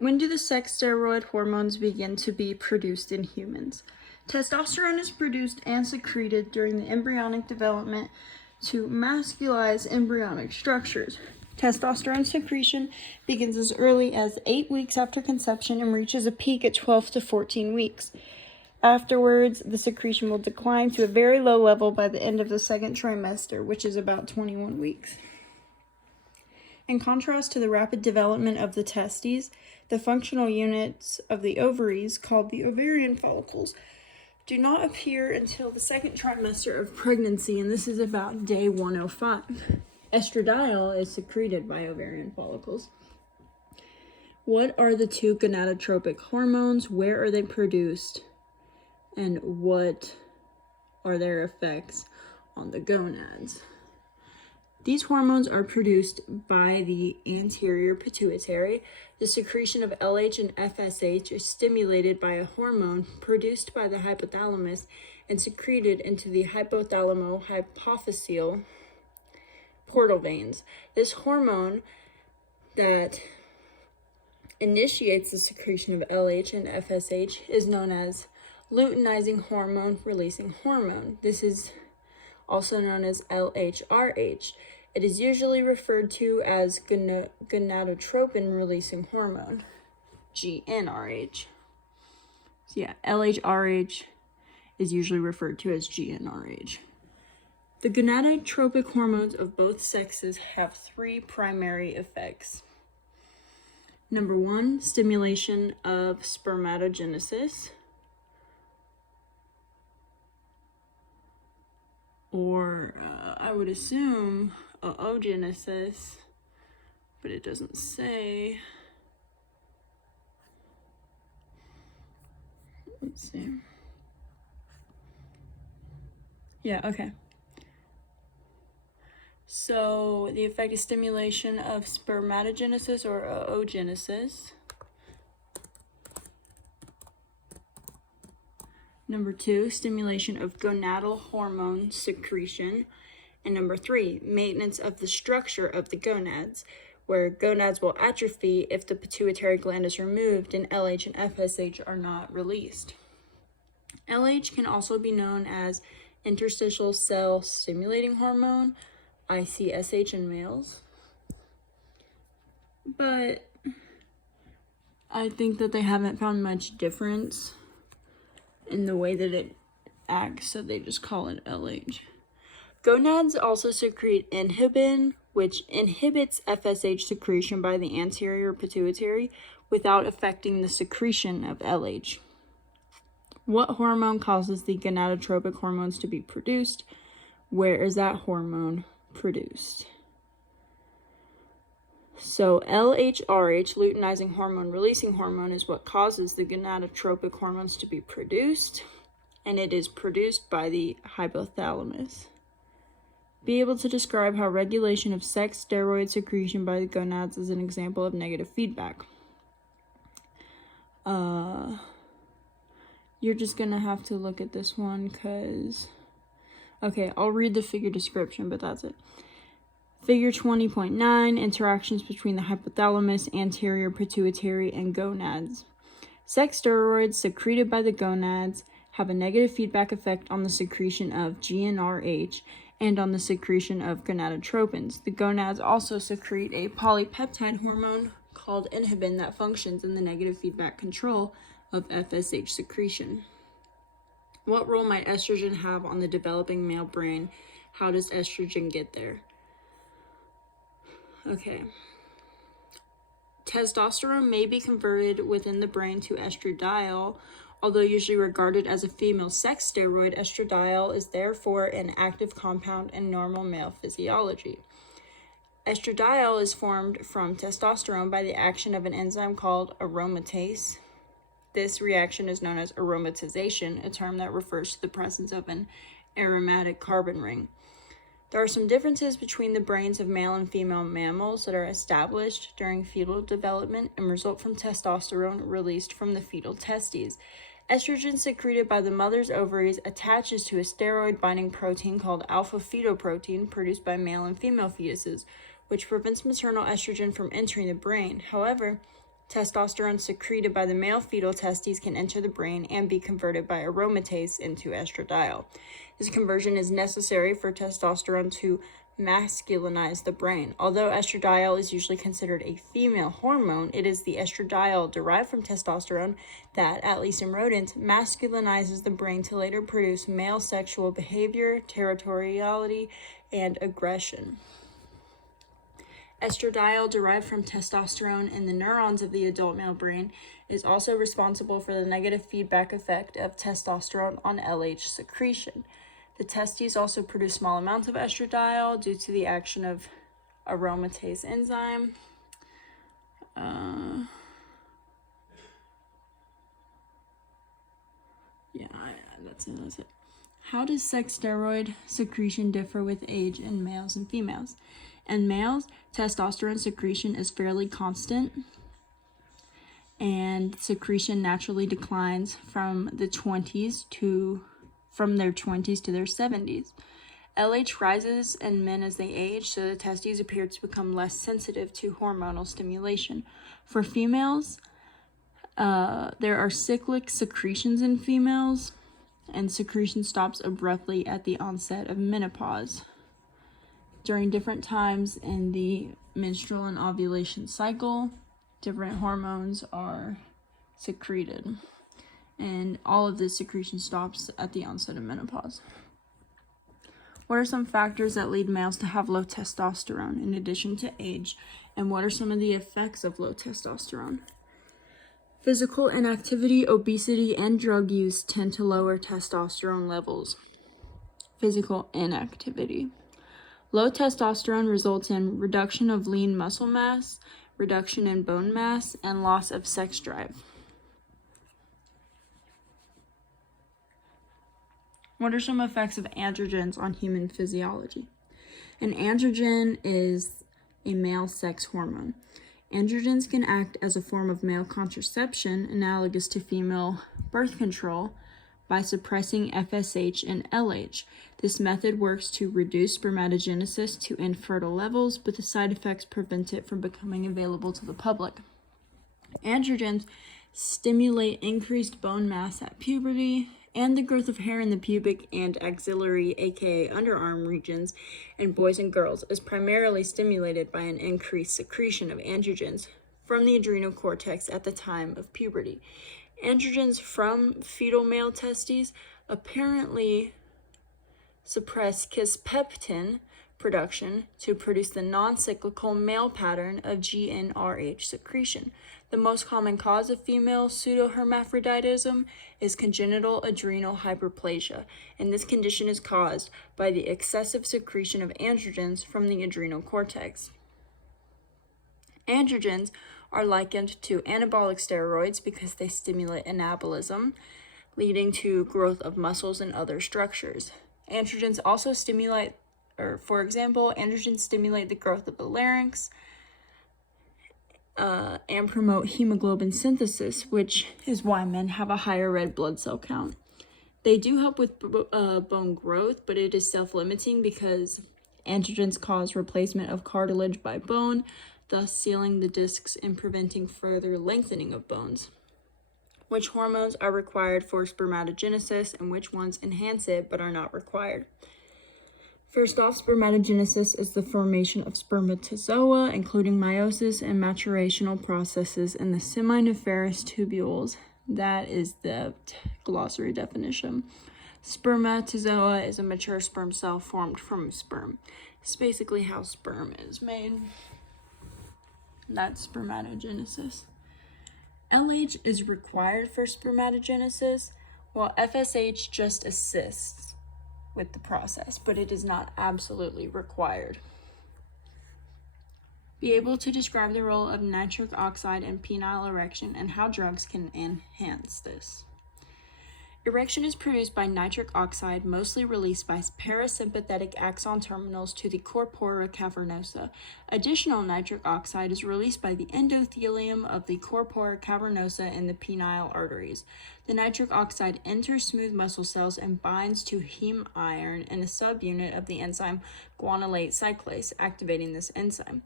When do the sex steroid hormones begin to be produced in humans? Testosterone is produced and secreted during the embryonic development to masculize embryonic structures. Testosterone secretion begins as early as 8 weeks after conception and reaches a peak at 12 to 14 weeks. Afterwards, the secretion will decline to a very low level by the end of the second trimester, which is about 21 weeks. In contrast to the rapid development of the testes, the functional units of the ovaries, called the ovarian follicles, do not appear until the second trimester of pregnancy, and this is about day 105. Estradiol is secreted by ovarian follicles. What are the two gonadotropic hormones? Where are they produced? And what are their effects on the gonads? These hormones are produced by the anterior pituitary. The secretion of LH and FSH is stimulated by a hormone produced by the hypothalamus and secreted into the hypothalamo-hypophyseal portal veins. This hormone that initiates the secretion of LH and FSH is known as luteinizing hormone releasing hormone. This is also known as LHRH. It is usually referred to as gonadotropin releasing hormone, GnRH. So yeah, LHRH is usually referred to as GnRH. The gonadotropic hormones of both sexes have three primary effects. Number one, stimulation of spermatogenesis, or I would assume oogenesis, but it doesn't say. Let's see. Yeah, okay. So the effect is stimulation of spermatogenesis or oogenesis. Number two, stimulation of gonadal hormone secretion. And number three, maintenance of the structure of the gonads, where gonads will atrophy if the pituitary gland is removed and LH and FSH are not released. LH can also be known as interstitial cell stimulating hormone, ICSH in males. But I think that they haven't found much difference in the way that it acts, so they just call it LH. Gonads also secrete inhibin, which inhibits FSH secretion by the anterior pituitary without affecting the secretion of LH. What hormone causes the gonadotropic hormones to be produced? Where is that hormone produced? So LHRH, luteinizing hormone releasing hormone, is what causes the gonadotropic hormones to be produced, and it is produced by the hypothalamus. Be able to describe how regulation of sex steroid secretion by the gonads is an example of negative feedback. You're just gonna have to look at this one because, okay, I'll read the figure description, but that's it. Figure 20.9, interactions between the hypothalamus, anterior pituitary, and gonads. Sex steroids secreted by the gonads have a negative feedback effect on the secretion of GnRH and on the secretion of gonadotropins. The gonads also secrete a polypeptide hormone called inhibin that functions in the negative feedback control of FSH secretion. What role might estrogen have on the developing male brain? How does estrogen get there? Okay. Testosterone may be converted within the brain to estradiol. Although usually regarded as a female sex steroid, estradiol is therefore an active compound in normal male physiology. Estradiol is formed from testosterone by the action of an enzyme called aromatase. This reaction is known as aromatization, a term that refers to the presence of an aromatic carbon ring. There are some differences between the brains of male and female mammals that are established during fetal development and result from testosterone released from the fetal testes. Estrogen secreted by the mother's ovaries attaches to a steroid-binding protein called alpha-fetoprotein produced by male and female fetuses, which prevents maternal estrogen from entering the brain. However, testosterone secreted by the male fetal testes can enter the brain and be converted by aromatase into estradiol. This conversion is necessary for testosterone to masculinize the brain. Although estradiol is usually considered a female hormone, it is the estradiol derived from testosterone that, at least in rodents, masculinizes the brain to later produce male sexual behavior, territoriality, and aggression. Estradiol derived from testosterone in the neurons of the adult male brain is also responsible for the negative feedback effect of testosterone on LH secretion. The testes also produce small amounts of estradiol due to the action of aromatase enzyme. That's it. How does sex steroid secretion differ with age in males and females? In males, testosterone secretion is fairly constant, and secretion naturally declines from their 20s to their 70s. LH rises in men as they age, so the testes appear to become less sensitive to hormonal stimulation. For females, there are cyclic secretions in females, and secretion stops abruptly at the onset of menopause. During different times in the menstrual and ovulation cycle, different hormones are secreted, and all of this secretion stops at the onset of menopause. What are some factors that lead males to have low testosterone in addition to age, and what are some of the effects of low testosterone? Physical inactivity, obesity, and drug use tend to lower testosterone levels. Physical inactivity. Low testosterone results in reduction of lean muscle mass, reduction in bone mass, and loss of sex drive. What are some effects of androgens on human physiology? An androgen is a male sex hormone. Androgens can act as a form of male contraception, analogous to female birth control, by suppressing FSH and LH. This method works to reduce spermatogenesis to infertile levels, but the side effects prevent it from becoming available to the public. Androgens stimulate increased bone mass at puberty, and the growth of hair in the pubic and axillary, aka underarm regions, in boys and girls is primarily stimulated by an increased secretion of androgens from the adrenal cortex at the time of puberty. Androgens from fetal male testes apparently suppress kisspeptin production to produce the non-cyclical male pattern of GnRH secretion. The most common cause of female pseudohermaphroditism is congenital adrenal hyperplasia, and this condition is caused by the excessive secretion of androgens from the adrenal cortex. Androgens are likened to anabolic steroids because they stimulate anabolism, leading to growth of muscles and other structures. Androgens also stimulate the growth of the larynx and promote hemoglobin synthesis, which is why men have a higher red blood cell count. They do help with bone growth, but it is self-limiting because androgens cause replacement of cartilage by bone, thus sealing the discs and preventing further lengthening of bones. Which hormones are required for spermatogenesis and which ones enhance it but are not required? First off, spermatogenesis is the formation of spermatozoa, including meiosis and maturational processes in the seminiferous tubules. That is the glossary definition. Spermatozoa is a mature sperm cell formed from sperm. It's basically how sperm is made. That's spermatogenesis. LH is required for spermatogenesis, while FSH just assists with the process, but it is not absolutely required. Be able to describe the role of nitric oxide in penile erection and how drugs can enhance this. Erection is produced by nitric oxide, mostly released by parasympathetic axon terminals to the corpora cavernosa. Additional nitric oxide is released by the endothelium of the corpora cavernosa in the penile arteries. The nitric oxide enters smooth muscle cells and binds to heme iron in a subunit of the enzyme guanylate cyclase, activating this enzyme.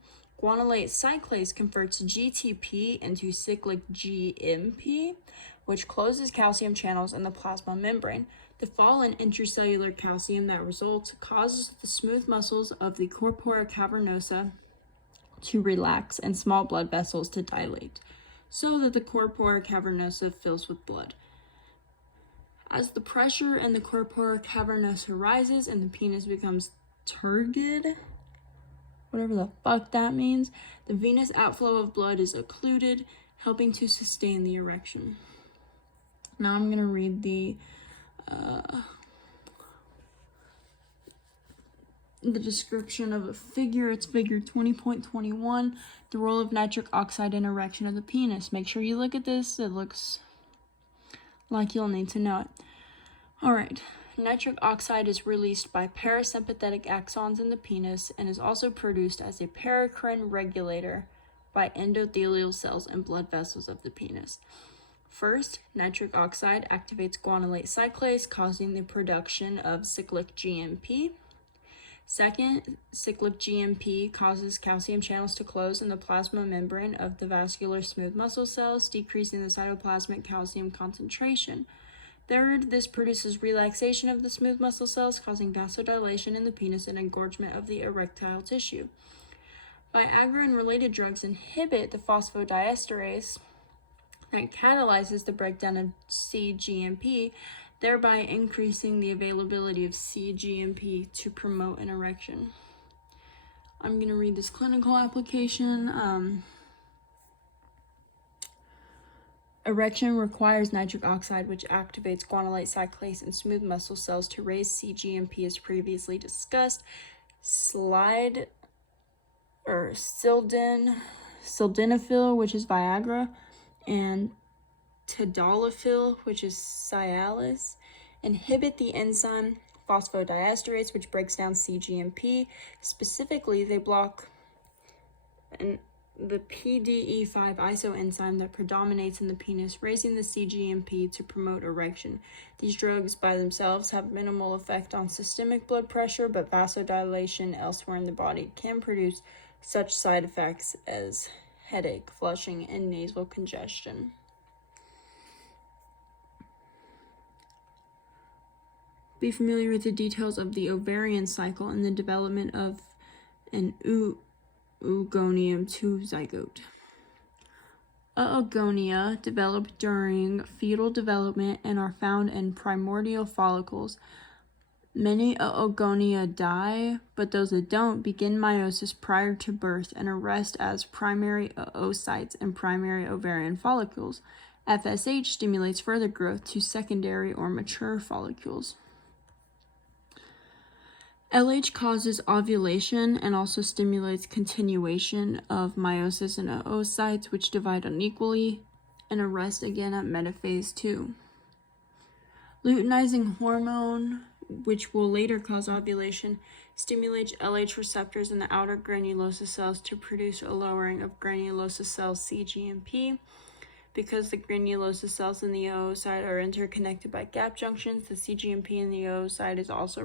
Guanylate cyclase converts GTP into cyclic GMP, which closes calcium channels in the plasma membrane. The fall in intracellular calcium that results causes the smooth muscles of the corpora cavernosa to relax and small blood vessels to dilate, so that the corpora cavernosa fills with blood. As the pressure in the corpora cavernosa rises and the penis becomes turgid, whatever the fuck that means, the venous outflow of blood is occluded, helping to sustain the erection. Now I'm going to read the description of a figure. It's figure 20.21, the role of nitric oxide in erection of the penis. Make sure you look at this. It looks like you'll need to know it. All right. Nitric oxide is released by parasympathetic axons in the penis and is also produced as a paracrine regulator by endothelial cells and blood vessels of the penis. First, nitric oxide activates guanylate cyclase, causing the production of cyclic GMP. Second, cyclic GMP causes calcium channels to close in the plasma membrane of the vascular smooth muscle cells, decreasing the cytoplasmic calcium concentration. Third, this produces relaxation of the smooth muscle cells, causing vasodilation in the penis and engorgement of the erectile tissue. Viagra and related drugs inhibit the phosphodiesterase that catalyzes the breakdown of cGMP, thereby increasing the availability of cGMP to promote an erection. I'm going to read this clinical application. Erection requires nitric oxide, which activates guanylate cyclase in smooth muscle cells to raise cGMP as previously discussed. Sildenafil, which is Viagra, and tadalafil, which is Cialis, inhibit the enzyme phosphodiesterase, which breaks down cGMP. Specifically, they block the PDE5 isoenzyme that predominates in the penis, raising the cGMP to promote erection. These drugs by themselves have minimal effect on systemic blood pressure, but vasodilation elsewhere in the body can produce such side effects as headache, flushing, and nasal congestion. Be familiar with the details of the ovarian cycle and the development of an Oogonium 2 zygote. Oogonia develop during fetal development and are found in primordial follicles. Many oogonia die, but those that don't begin meiosis prior to birth and arrest as primary oocytes and primary ovarian follicles. FSH stimulates further growth to secondary or mature follicles. LH causes ovulation and also stimulates continuation of meiosis in oocytes, which divide unequally and arrest again at metaphase 2. Luteinizing hormone, which will later cause ovulation, stimulates LH receptors in the outer granulosa cells to produce a lowering of granulosa cell cGMP. Because the granulosa cells in the oocyte are interconnected by gap junctions, the cGMP in the oocyte is also